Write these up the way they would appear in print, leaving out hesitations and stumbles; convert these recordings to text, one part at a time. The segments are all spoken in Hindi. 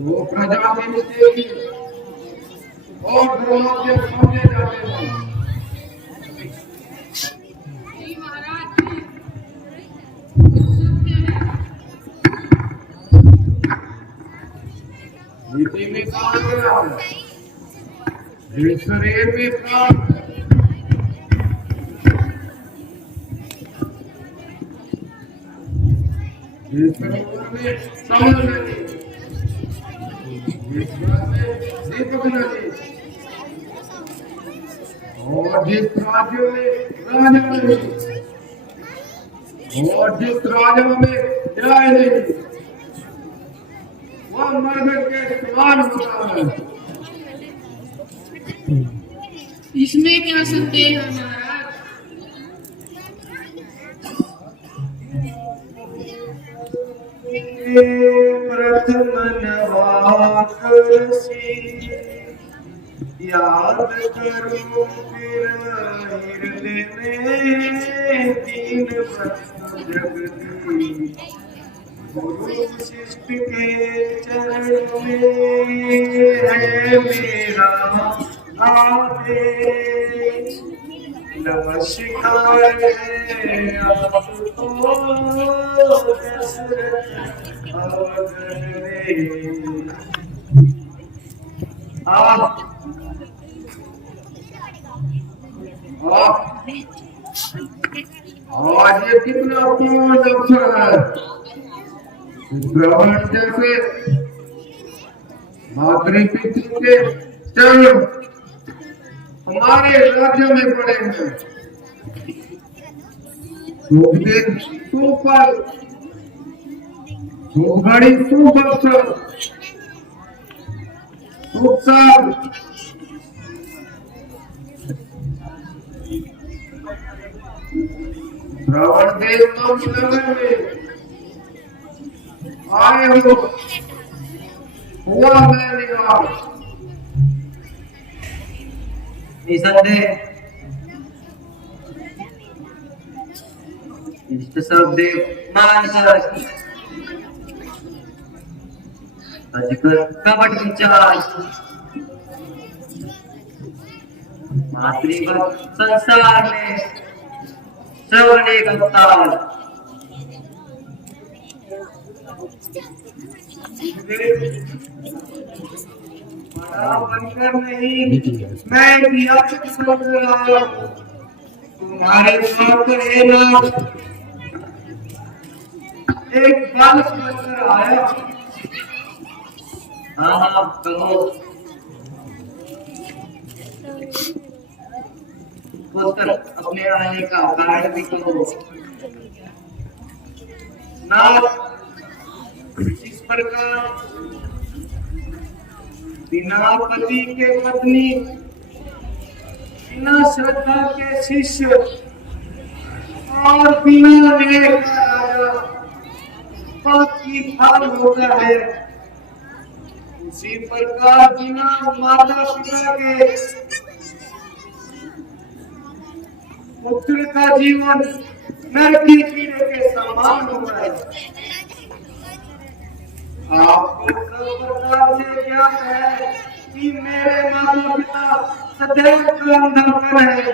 वो प्रजा मिलती और द्रोह के समझे जाते हैं। नीति में काम गया शरीर में प्राण में समझ नहीं दीपक नहीं और जिस राज्य में राजा नहीं और जिस राजा में न्याय नहीं वह मरने के समान होता है। इसमें क्या संदेह है महाराज? प्रथम नवाक याद करो फिर हृदय में दीन जगती गुरु शिष्ट के चरण में है मेरा आदेश। नमस्कार है आपको दशरथ आज ये कितना पूर्ण अवसर है ब्राह्मण जैसे मातृ पितृ के चरण हमारे राज्य में पड़े हैं। दिन सुफल घड़ी शुभ अवसर उत्सव श्रवण देव नगर में आए हो हुआ मैं निवास निसंदेह इष्ट सब देव मानकर अजगर कपट विचार मातृवत संसार में श्रवण एक अवतार बनकर नहीं मैं समझ रहा तुम्हारे पर एक बाल बनकर आया। हाँ कहो बोलकर अपने आने का कारण भी कहो। नाथ इस प्रकार बिना पति के पत्नी बिना श्रद्धा के शिष्य और बिना नेक राजा बाकी फल होता है। उसी प्रकार बिना माता पिता के पुत्र का जीवन नरक की कीड़े के समान होता है। आपको सब प्रकार से ज्ञान है कि मेरे माता पिता सदैव अंधर पर है।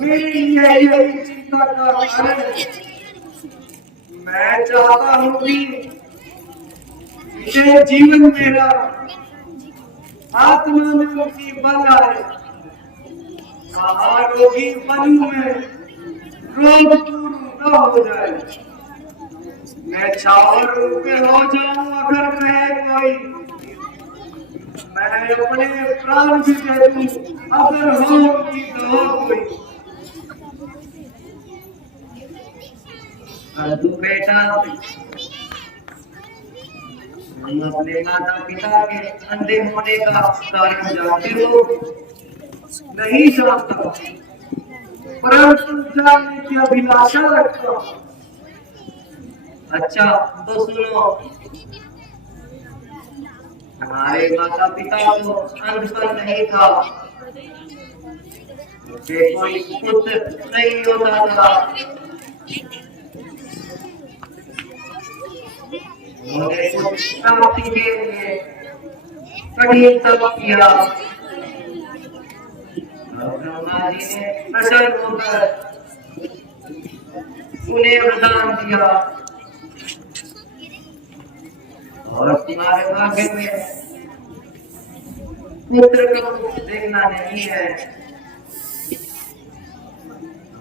मेरी यही चिंता का कारण है। मैं चाहता हूँ कि ये जीवन मेरा आत्मा में उनकी बल आए, आरोगी मन में रोग दूर न हो जाए। मैं छावर रूपे हो जाऊं अगर मैं कोई, मैं अपने प्राण भी दे दूं अगर हो उनकी तो कोई। तू बेटा हम अपने माता पिता के अंधे होने का कारण जानते हो? नहीं जानता, परंतु जानने की अभिलाषा रखता हूं। अच्छा तो सुनो, हमारे माता पिता को अनपढ़ नहीं था, मुझे कोई पुत्र नहीं होता था। उन्होंने कुछ प्राप्ति के लिए कठिन तप किया। ब्रह्मा जी ने प्रसन्न होकर उन्हें वरदान दिया और तुम्हारे भाग्य में पुत्र को देखना नहीं है।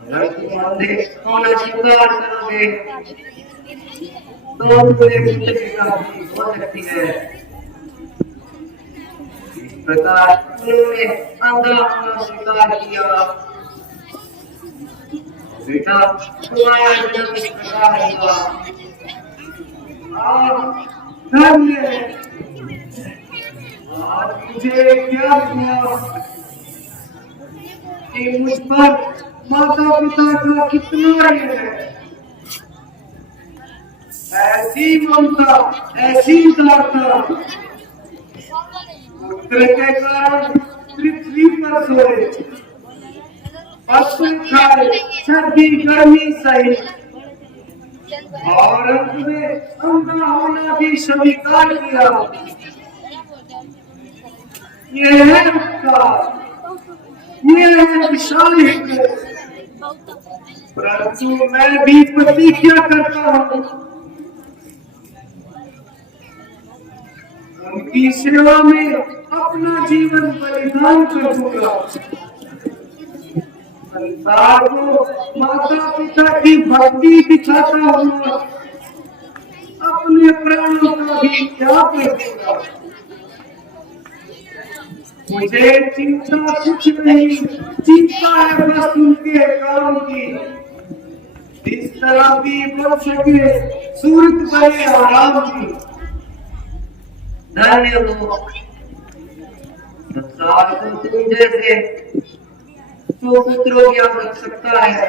अगर तुम अंधे होना स्वीकार करोगे तो तुम्हें पुत्र की प्राप्ति हो सकती है। इस प्रकार उन्होंने अंधा होना स्वीकार किया। बेटा तुम्हारा जन्म इस प्रकार हुआ। धन्य है। आज मुझे क्या हुआ कि मुझ पर माता पिता का कितना ये है। ऐसी ममता, ऐसी उदारता, पुत्र के कारण पृथ्वी पर सोए, पशु खाए, सर्दी गर्मी सही और अंत में अंधा होना भी स्वीकार किया। ये है उपकार, ये है विशाल हृदय। परंतु मैं भी प्रतिज्ञा करता हूँ उनकी सेवा में अपना जीवन बलिदान कर दूंगा। संसार को माता पिता की भक्ति दिखाता हुआ अपने प्राणों का भी त्याग कर दूंगा। मुझे चिंता कुछ नहीं, चिंता है बस उनके काम की। इस तरह भी बढ़ सके सूरत बने आराम की। धन्य हो संसार को तुम जैसे तो पुत्रों की आवश्यकता है।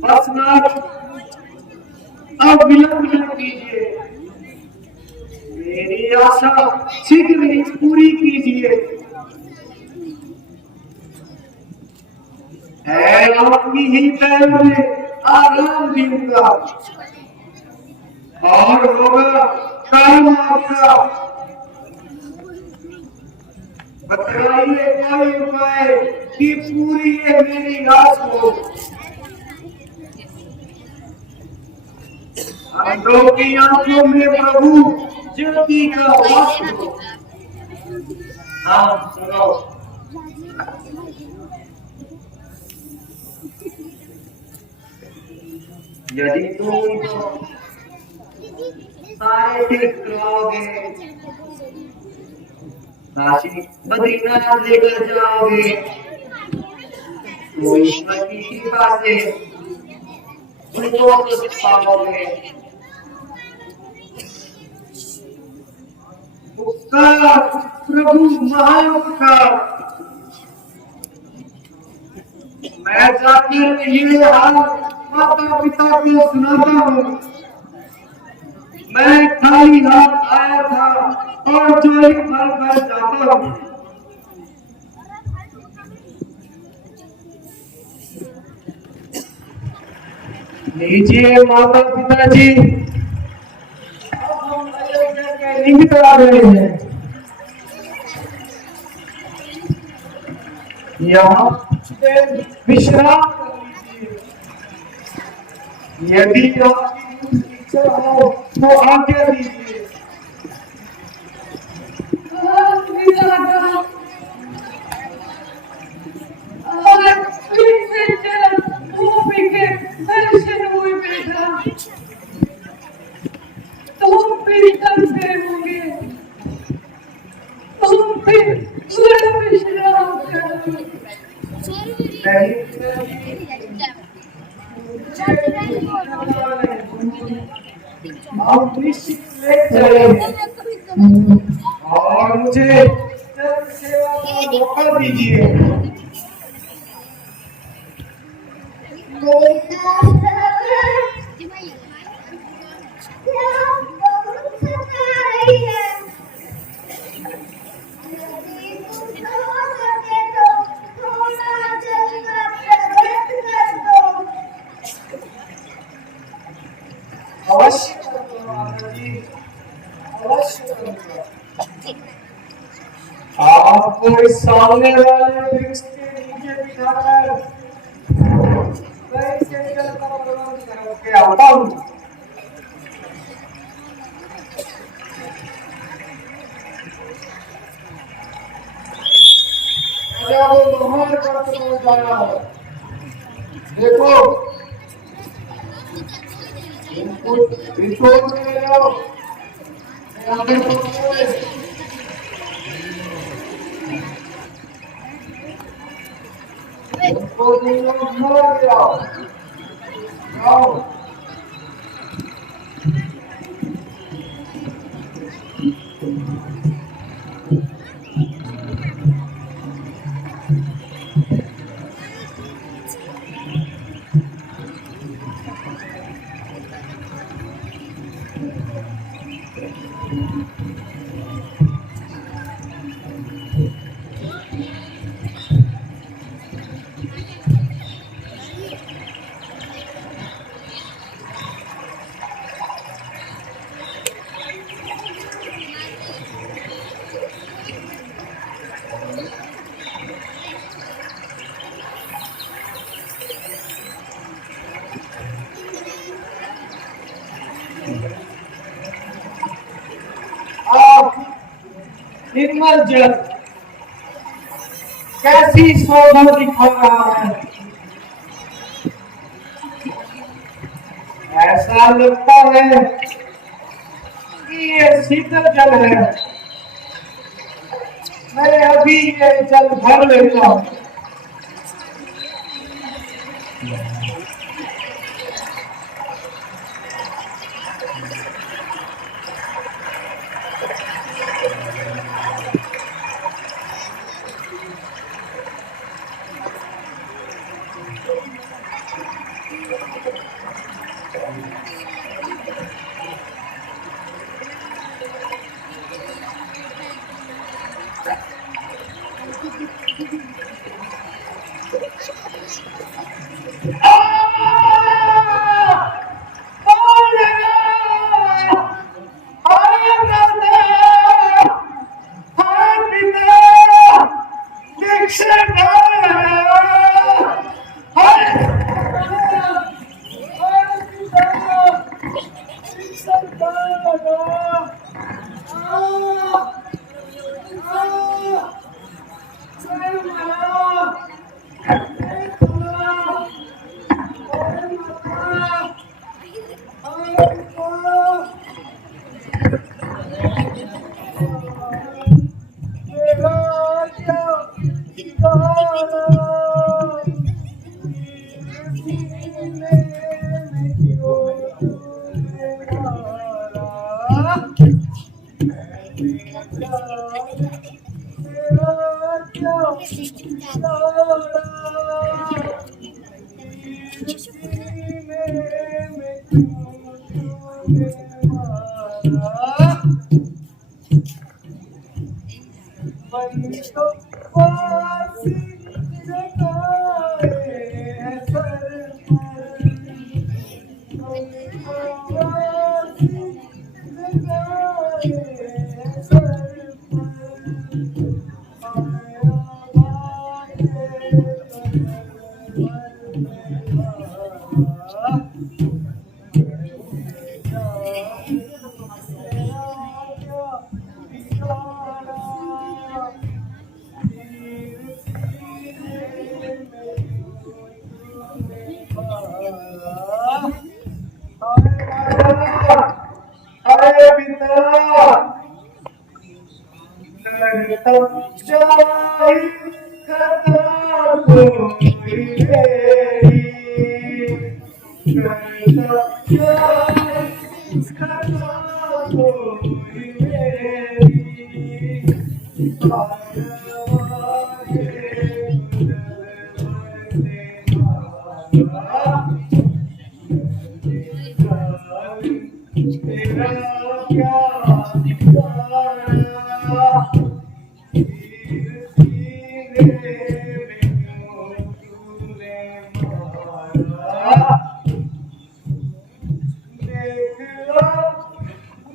बस नाथ अब विलंब न कीजिए, मेरी आशा शीघ्र ही पूरी कीजिए। है आपकी ही पैरों में आराम दूंगा और होगा कर्म आपका। बताइए कोई उपाय कि पूरी ये मेरी आस हो। अंधों की आंखों में प्रभु ज्योति का वास हो। हाँ सुनो, यदि तुम उनको सारे तीर्थ कराओगे, काशी बद्रीनाथ लेकर जाओगे, तो ईश्वर की कृपा से उनको सुख पाओगे। उपकार प्रभु महाउपकार। मैं जाकर ये हाल माता पिता को सुनाता हूँ। मैं खाली हाथ आया था और चोरी कर जाता हूँ। लीजिए माता पिताजी, अब हम अयोध्या के लिंग पर आ रहे हैं। यहाँ विश्राम कर लीजिए। यदि आपकी इच्छा हो तो आज्ञा दीजिए। दर्शन हुए बेटा, तुम फिर करते होंगे, तुम फिर विश्राम करो। आप निश्चित ले चलेंगे और मुझे सेवा का मौका दीजिए। Gimana? अवश्य करूंगा माता जी, अवश्य करूंगा। आपको इस सामने वाले वृक्ष के नीचे बिठाकर मैं इसे जल का प्रबंध करके आता हूँ। राजा वो लोहार का पहुंच आया है। देखो उनको रिसोर्ट में ले जाओ, आगे पहुंचोगे उनको मार जाओ जाओ। निर्मल जल कैसी शोभा दिखा रहा है। ऐसा लगता है कि ये शीतल जल है। मैं अभी ये जल भर लेता हूँ।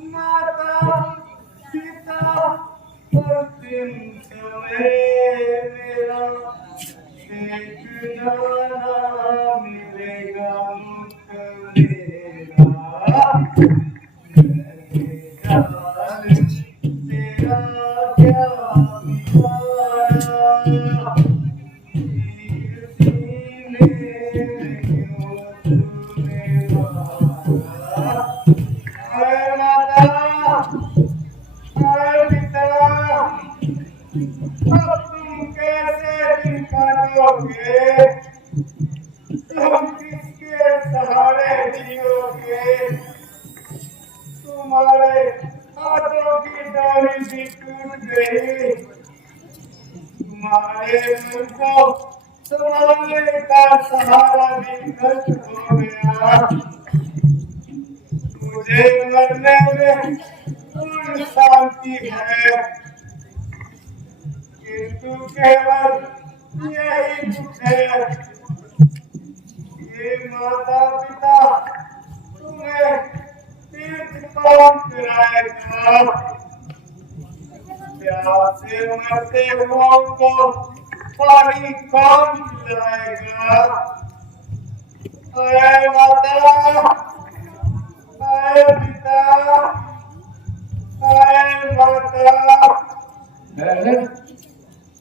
माता पिता अंतिम समय मेरा एक जाना मिलेगा मुक्त मेरा तेरा क्या विचारा तुम्हारे हाथों की डोरी भी टूट गई तुम्हारे मन को संभालने का सहारा भी खत्म हो गया मुझे मरने में पूर्ण शांति है किंतु केवल यही दुख है ये माता पिता तुम्हें तीर्थ कौन कराएगा प्यास से मरते हुओं को पानी कौन पिलाएगा अरे माता अरे पिता अरे माता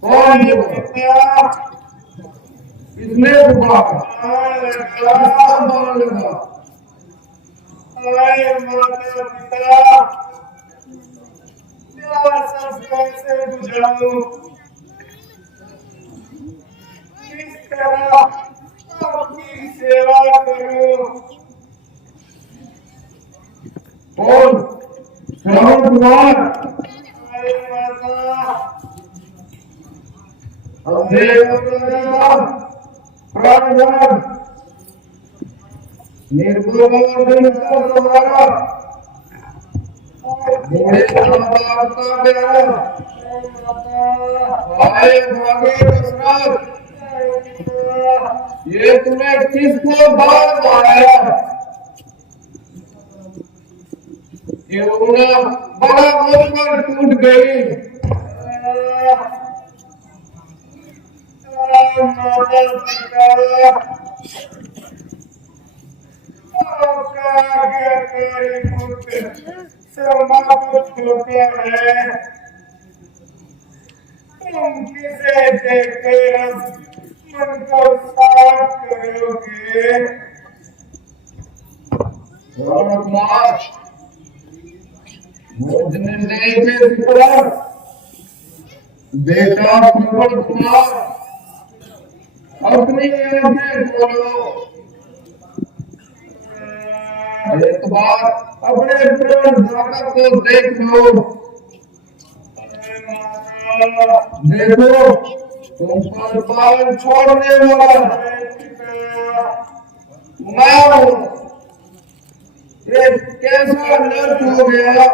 कौन ये पिता किसने पुकारा? अरे माता पिता सब कैसे बुझाऊं किस तरह आपकी सेवा करूं कौन? श्रवण कुमार अरे माता प्राणदान निर्गुण तुम्हारा मेरे संसार का प्यारा आए भागे दशरथ ये तुम्हें किसको बार मारा क्यों ना बड़ा मुझपर टूट गई तुम किसे देखकर मन को साफ करोगे कुमार मुझने देखे कुमार बेटा प्रबल कुमार अपनी आंखें खोलो एक बार अपने प्राण जाकर को देख लो देखो तुम पर पालन छोड़ने वाला मैं हूँ ये कैसा नर्क हो गया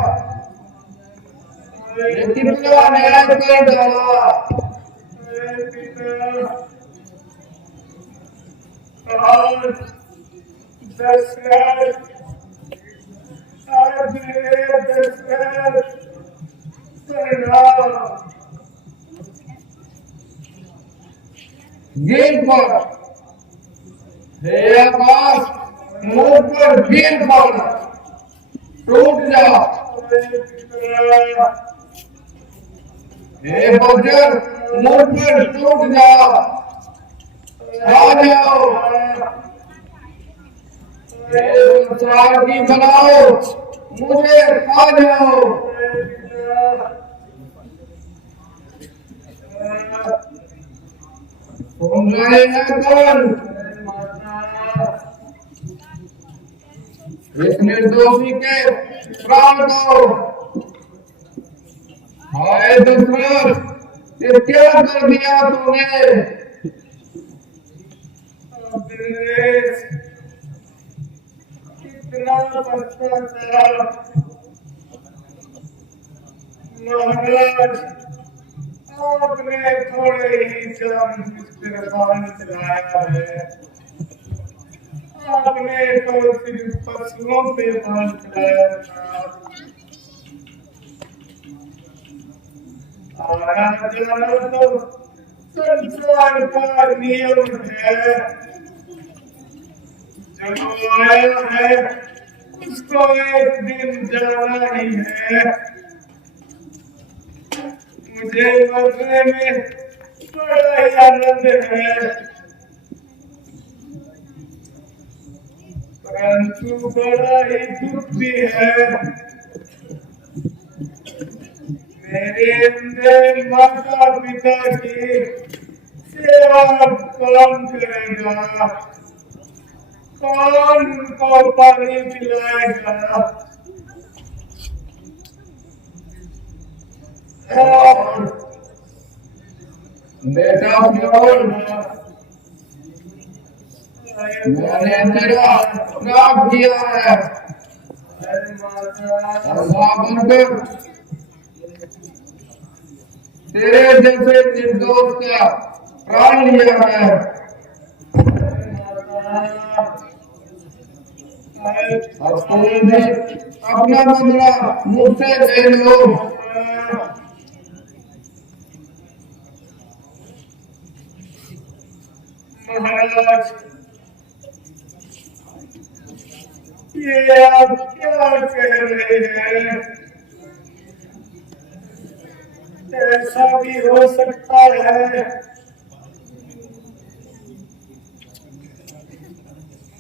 ये कितना न्याय कर डाला गिर पर हे आकाश मुंह पर गिर पर टूट जा हे बजर मुंह पर टूट जा आ जाओ हे संसार की बनाओ मुझे खा जाओ तुम रहे हैं कौन इस निर्दोषी के प्राण दो हाय दशरथ ये क्या कर दिया तूने कितना भ्रष्टाचार महाराज आपने थोड़े ही जम चलाया है आपने तो सिर्फ पशुओं पे मान चलाया था। आना जाना तो संसार का नियम है। जो आया है उसको एक दिन जाना ही है। मुझे मरने में बड़ा ही आनंद है, परंतु बड़ा ही दुख भी है। मेरे अंदर माता पिता की सेवा कौन करेगा? कौन उनको पानी पिलाएगा? और बेटा प्योर मैंने तेरा अपराध किया है। ऐसा बनकर तेरे जैसे निर्दोष का प्राण लिया है। अब तुम भी अपना बदला मुझसे ले लो। महाराज, ये आप क्या कह रहे हैं? ऐसा भी हो सकता है?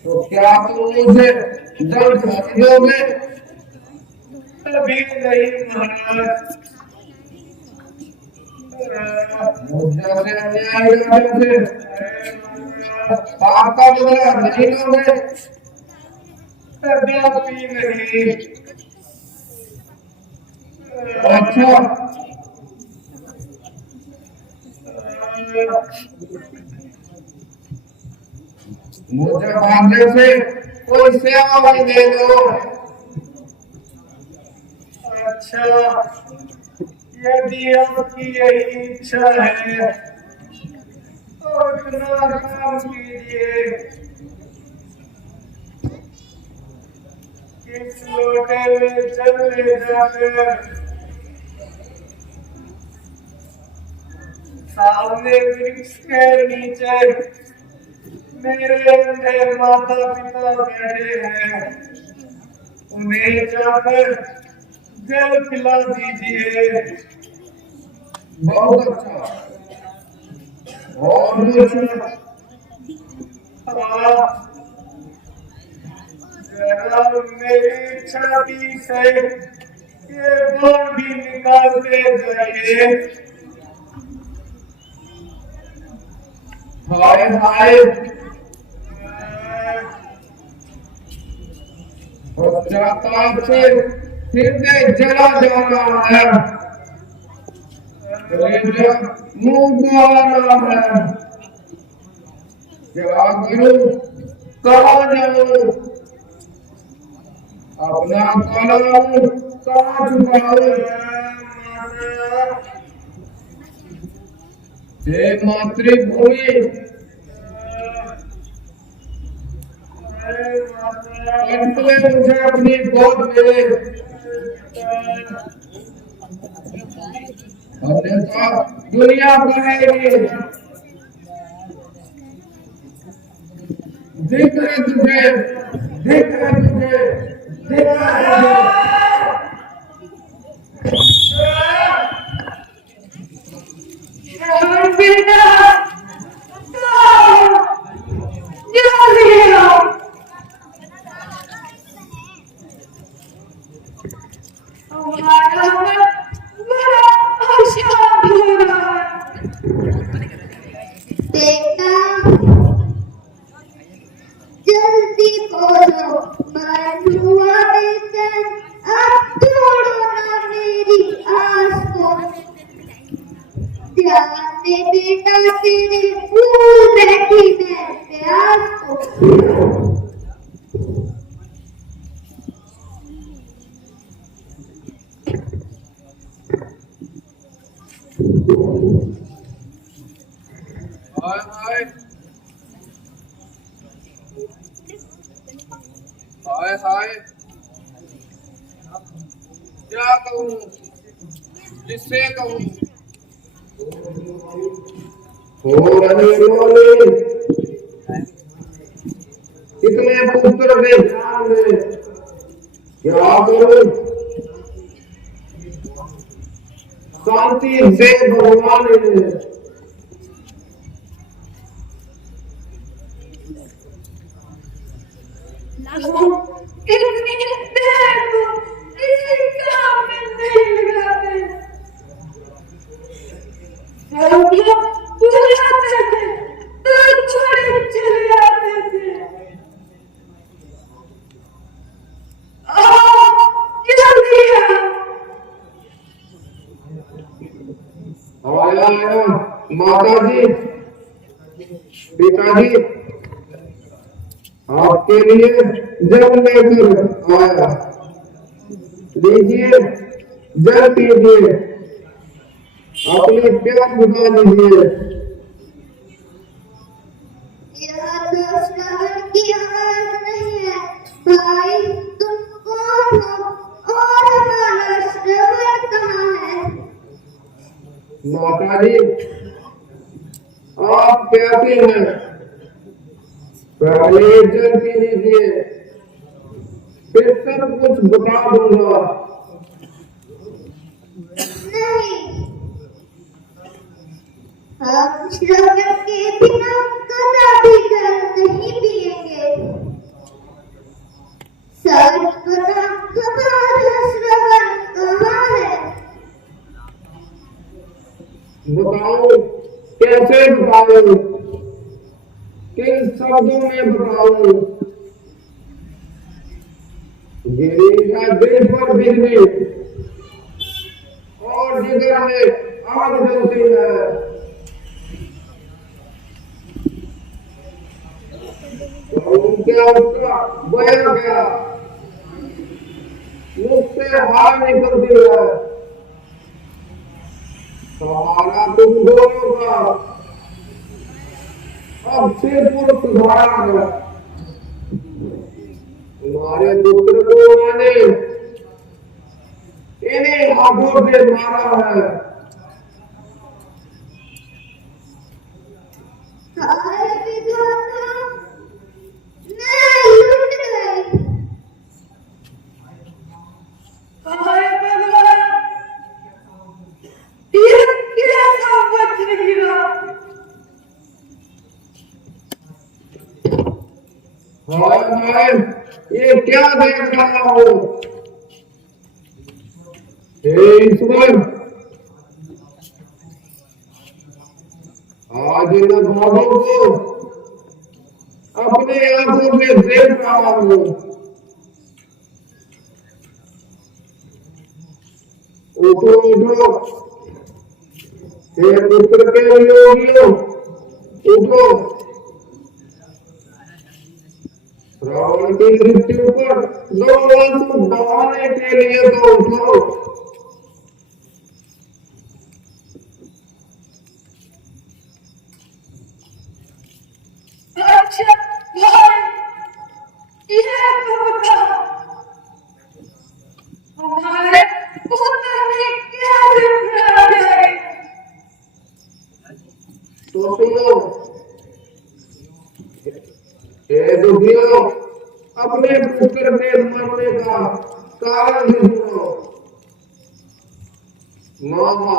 तो क्या तुम मुझे जल्द फांसी दोगे? अभी नहीं महाराज। मुझसे अन्याय करने से आपका बदला नहीं लोगे? कदापि नहीं। अच्छा, मुझे भाग्य से कोई सेवा भी दे दो। अच्छा, यदि आपकी यही इच्छा है तो इतना काम कीजिए। इस लोटे में चले जाकर सामने वृक्ष के नीचे मेरे अंधे माता पिता बैठे हैं, उन्हें जाकर जल पिला दीजिए। बहुत अच्छा। और मुझे जरा मेरी छाती से ये बाण भी निकालते जाइए। हाय हाय, पश्चाताप से हृदय जला जा रहा है, मुंह को आ रहा है। क्या करूं? कहाँ जाऊं? अपना कलम कहाँ छुपाऊं? हे मातृभूमि, अंतले मुझे अपनी गोद में, अन्यथा दुनिया कहेगी दिख रहे तुझे, दिख रहे तुझे, दिख रहे तुझे। जल्दी बोलो, मैं हुआ बेचैन, अब तोड़ो ना मेरी आस को। ध्यान दे बेटा तेरे फूल बैठी मैं प्यास को। हाय हाय, क्या कहूँ, किससे कहूँ? कितने पुत्र के सामने क्या करूं? शांति से भगवान ने इतनी देर को किसी काम में नहीं लगाते। हम लोग बुलाते थे तो छोड़े चले जाते थे। क्या किया? आया माता जी, पिताजी, आपके लिए जल लेकर आया, लीजिए, जल पीजिए, अपनी प्यास बुझा लीजिए। यह तो श्रवण की आवाज नहीं है। भाई तुम कौन हो और हमारा श्रवण कहाँ है? माता जी, आप प्यासे हैं, पहले जल पी लीजिए, फिर सब कुछ बता दूंगा। नहीं, हम श्रवण के बिना कदापि जल नहीं पिएंगे। सच बता, हमारा श्रवण कहाँ है? बताओ, कैसे बताओ, किन शब्दों में बताओ? गिरेगा दिल पर बिजली और जिगर में आग जलती है। तो क्या उसका बया गया, मुख से बाहर निकलती है। सहारा तुम दोनों का अब सिर पर सुधारा गया। तुम्हारे पुत्र को मैंने इन्हीं हाथों से मारा है। हाय विधाता, मैं लुट गई। हाय भगवान, ये कैसा वज्र गिरा? हाय, ये क्या देख रहा हो? हे ईश्वर, आज इन भावों को अपने आंखों में देख रहा हूँ। उठो उठो, हे पुत्र के योगियों, उठो। रावण की मृत्यु पर दो आंसू बहाने के लिए तो उठो। अच्छा भाई, ये तो बता, हमारे पुत्र ने क्या बिगड़ा है? तो सुनो, हे दुखियों, अपने पुत्र के मरने का कारण भी सुनो। मामा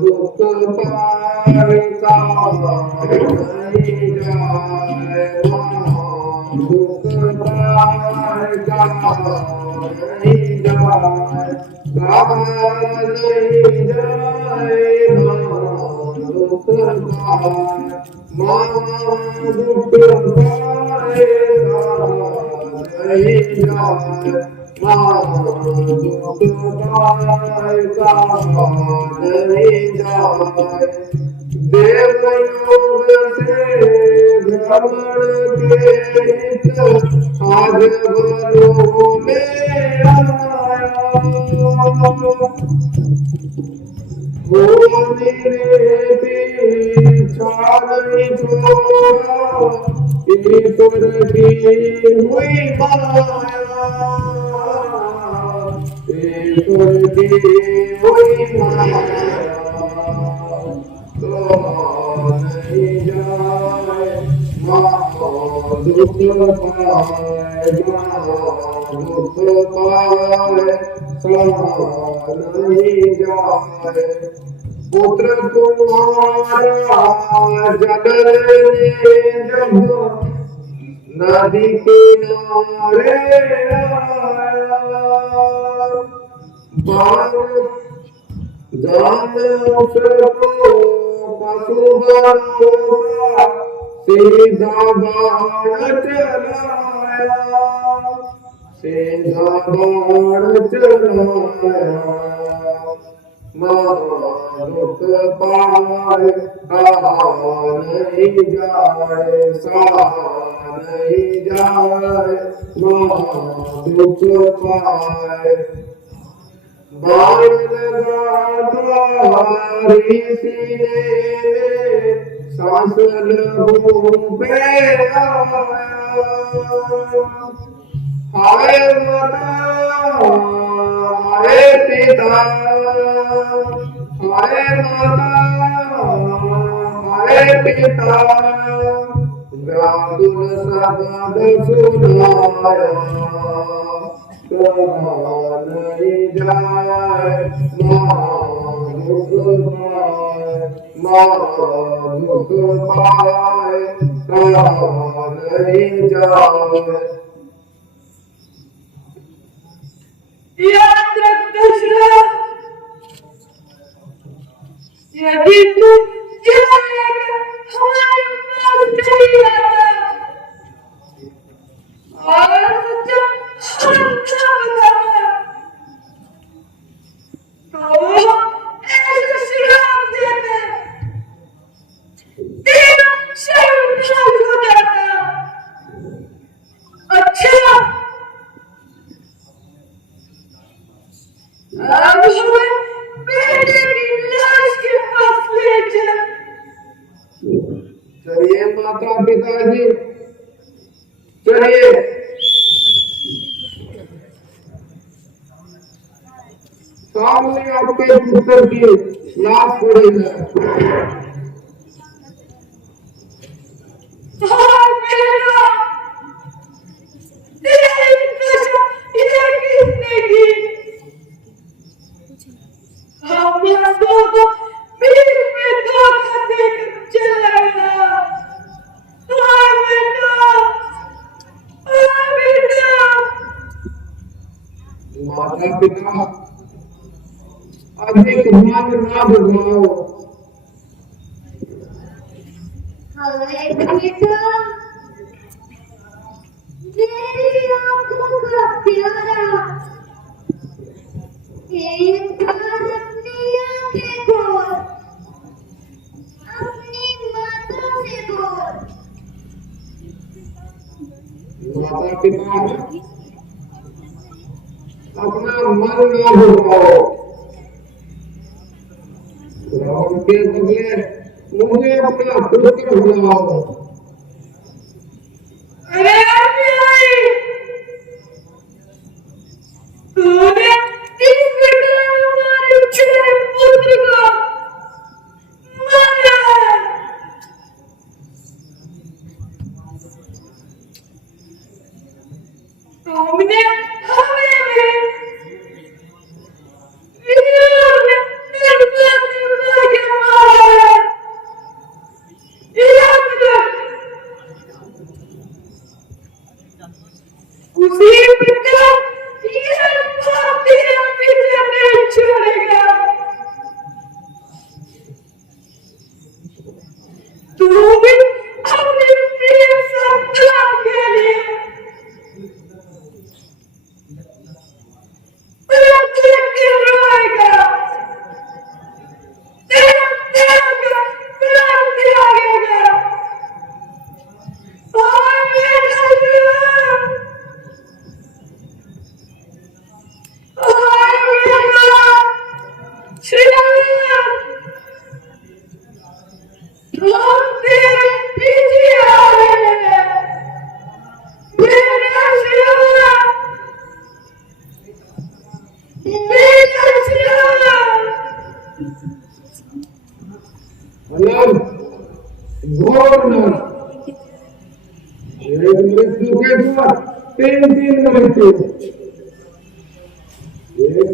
दुख पाएगा नहीं जाए, मामा दुख पाएगा नहीं जाए, कहा नहीं जाए, मामा दुख पाए, मामा दुख पाएगा नहीं जाए, मामा दुख पाएगा नहीं जाए। देवलोक से भ्रमण के हित आज बलों में आया। वो मेरे पीछा नहीं छोड़ा, ईश्वर की हुई माया, स्वर्गी हुई माया तो नहीं जाए माँ दुख पाए दुख पाए नहीं जाए पुत्र तुम्हारा जगने जब नदी किनारे आया बाण जान उसको पशु बनोगा सीधा बाण चलाया सीधा बाण चलाया दुख पाए नहीं जाए नहीं जाए दुख पाए बाण लगा तुम्हारी सीने में सांस लहू पे आया हाय माता हाय पिता हाय माता हाय पिता व्याकुल शब्द सुनाया कहा नहीं जाए दुख पाए दुख पाए कहा नहीं जाए यदि तुम जाएगा हमारे पास नहीं आया और जब हम बताया तो ऐसे श्रीराम देते तेरा शरीर खाली हो जाता अच्छा अब हमें बेटे की लाश के पास ले चल चलिए माता पिताजी चलिए सामने आपके पुत्र की लाश पड़ी है बेटा तेरी कसम ये किसने की हम लोगों को बीच में धोखा देकर चला गया बेटा माता पिता अधिक मन ना बढ़ाओ हाय बेटा मेरी आंखों का प्यारा एक बार अपनी आंखें खोल अपनी माता से बोल माता पिता अपना मन ना बढ़ाओ रावण के बदले मुझे अपना पुत्र बनाओ अरे तूने इस बेटा हमारे छोटे पुत्र को मारा है तुमने हमें भी निर्दोष निर्दोष के मारा है याद रख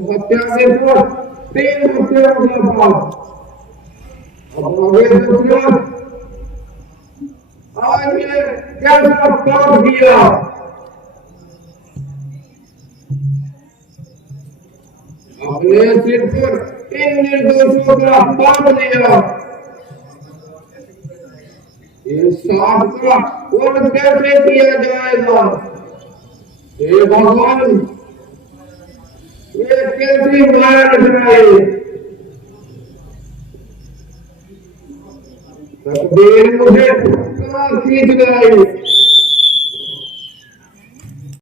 हत्या के साथ 3 हत्याओं के बाद अब आगे दूसरा आज ये कैसा पाप किया अपने सिर पर इन निर्दोषों का पाप लिया ये साथ का और कैसे किया जाएगा हे भगवान ये कैसी माया रचनाई तकदीर मुझे कहाँ खींच गई